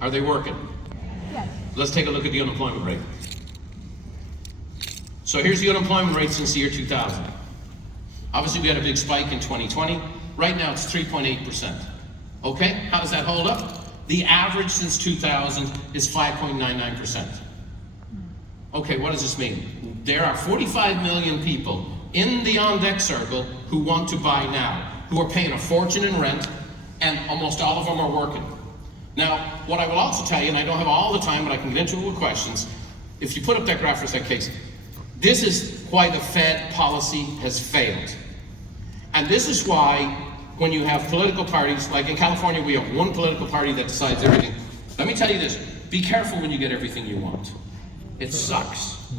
Are they working? Yes. Let's take a look at the unemployment rate. So here's the unemployment rate since the year 2000. Obviously we had a big spike in 2020. Right now it's 3.8%. Okay, how does that hold up? The average since 2000 is 5.99%. Okay, what does this mean? There are 45 million people in the on-deck circle who want to buy now, who are paying a fortune in rent, and almost all of them are working. Now, what I will also tell you, and I don't have all the time, but I can get into it with questions, if you put up that graph for a second, case, this is why the Fed policy has failed. And this is why when you have political parties, like in California we have one political party that decides everything. Let me tell you this, be careful when you get everything you want. It sucks.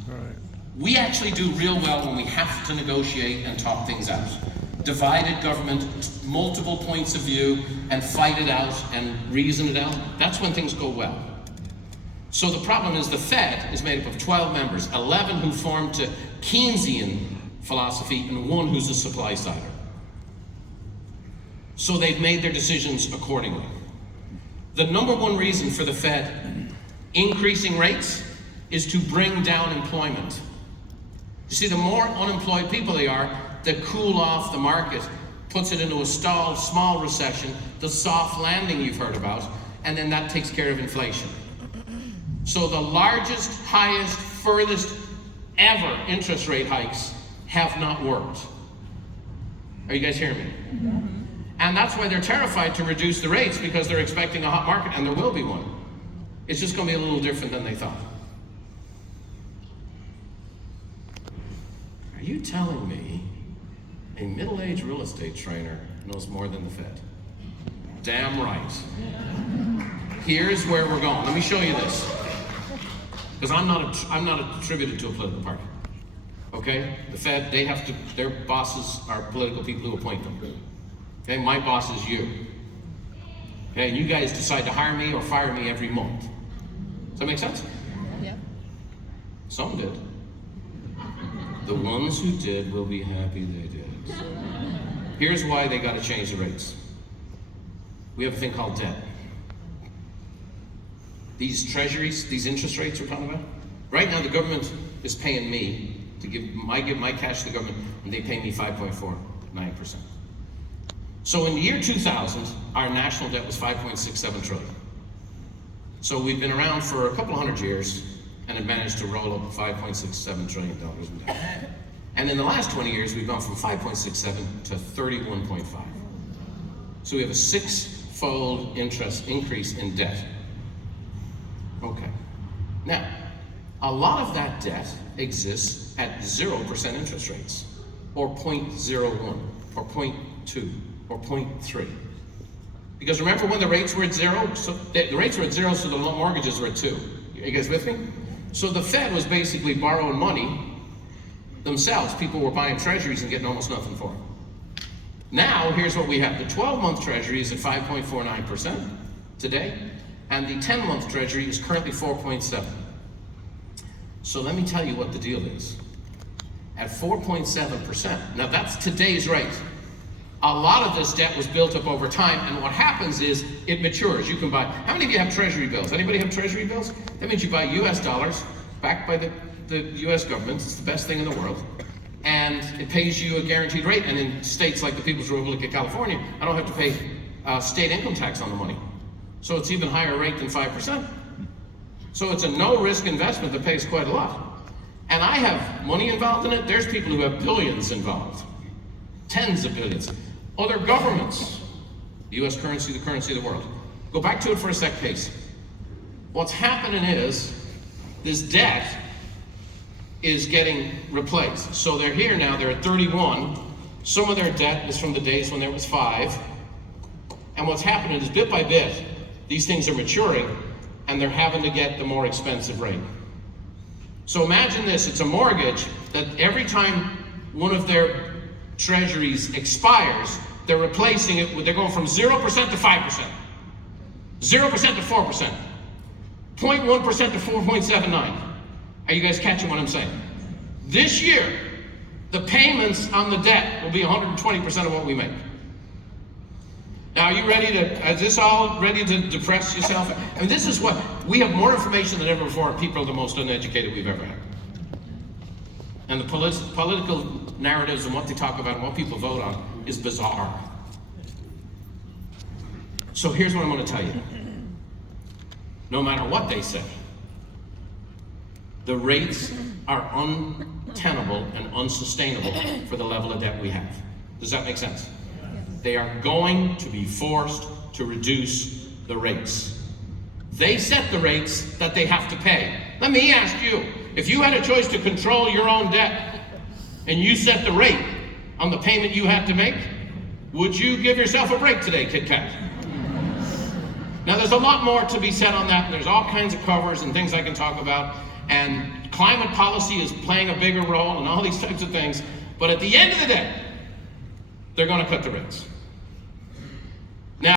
We actually do real well when we have to negotiate and talk things out. Divided government, multiple points of view, and fight it out and reason it out. That's when things go well. So the problem is the Fed is made up of 12 members, 11 who form to Keynesian philosophy and one who's a supply sider. So they've made their decisions accordingly. The number one reason for the Fed increasing rates is to bring down employment. You see, the more unemployed people they are, the cool off the market puts it into a stalled small recession, the soft landing you've heard about, and then that takes care of inflation. So the largest, highest, furthest ever interest rate hikes have not worked. Are you guys hearing me? Mm-hmm. And that's why they're terrified to reduce the rates, because they're expecting a hot market, and there will be one. It's just going to be a little different than they thought. Are you telling me a middle-aged real estate trainer knows more than the Fed? Damn right. Here's where we're going. Let me show you this. Because I'm not attributed to a political party. Okay? The Fed, they have to, their bosses are political people who appoint them. Okay, my boss is you. Okay, and you guys decide to hire me or fire me every month. Does that make sense? Yeah. Some did. The ones who did will be happy they did. Here's why they got to change the rates. We have a thing called debt. These treasuries, these interest rates we're talking about, right now the government is paying me to give my cash to the government, and they pay me 5.49%. So in the year 2000, our national debt was 5.67 trillion. So we've been around for a couple of hundred years and have managed to roll up $5.67 trillion in debt. And in the last 20 years, we've gone from 5.67 to 31.5. So we have a six-fold interest increase in debt. Okay. Now, a lot of that debt exists at 0% interest rates, or 0.01, or 0.2. or 0.3. Because remember when the rates were at zero? So the rates were at zero, so the mortgages were at 2. You guys with me? So the Fed was basically borrowing money themselves. People were buying treasuries and getting almost nothing for it. Now, here's what we have. The 12-month treasury is at 5.49% today, and the 10-month treasury is currently 4.7. So let me tell you what the deal is. At 4.7%, now that's today's rate. A lot of this debt was built up over time, and what happens is it matures. You can buy, how many of you have treasury bills? Anybody have treasury bills? That means you buy US dollars backed by the US government. It's the best thing in the world. And it pays you a guaranteed rate. And in states like the People's Republic of California, I don't have to pay state income tax on the money. So it's even higher rate than 5%. So it's a no-risk investment that pays quite a lot. And I have money involved in it. There's people who have billions involved. Tens of billions. Other governments, the US currency, the currency of the world. Go back to it for a sec, Case. What's happening is this debt is getting replaced. So they're here now, they're at 31. Some of their debt is from the days when there was 5. And what's happening is bit by bit, these things are maturing and they're having to get the more expensive rate. So imagine this, it's a mortgage that every time one of their treasuries expires, they're replacing it with, they're going from 0% to 5%, 0% to 4%, 0.1% to 4.79. Are you guys catching what I'm saying? This year, the payments on the debt will be 120% of what we make. Now, are you ready to, is this all ready to depress yourself? I mean, this is what, we have more information than ever before, and people are the most uneducated we've ever had. And the political narratives and what they talk about and what people vote on is bizarre. So here's what I'm going to tell you. No matter what they say, the rates are untenable and unsustainable for the level of debt we have. Does that make sense? They are going to be forced to reduce the rates. They set the rates that they have to pay. Let me ask you, if you had a choice to control your own debt and you set the rate on the payment you had to make, would you give yourself a break today, Kit Kat? Now, there's a lot more to be said on that, and there's all kinds of covers and things I can talk about, and climate policy is playing a bigger role and all these types of things, but at the end of the day, they're going to cut the rates.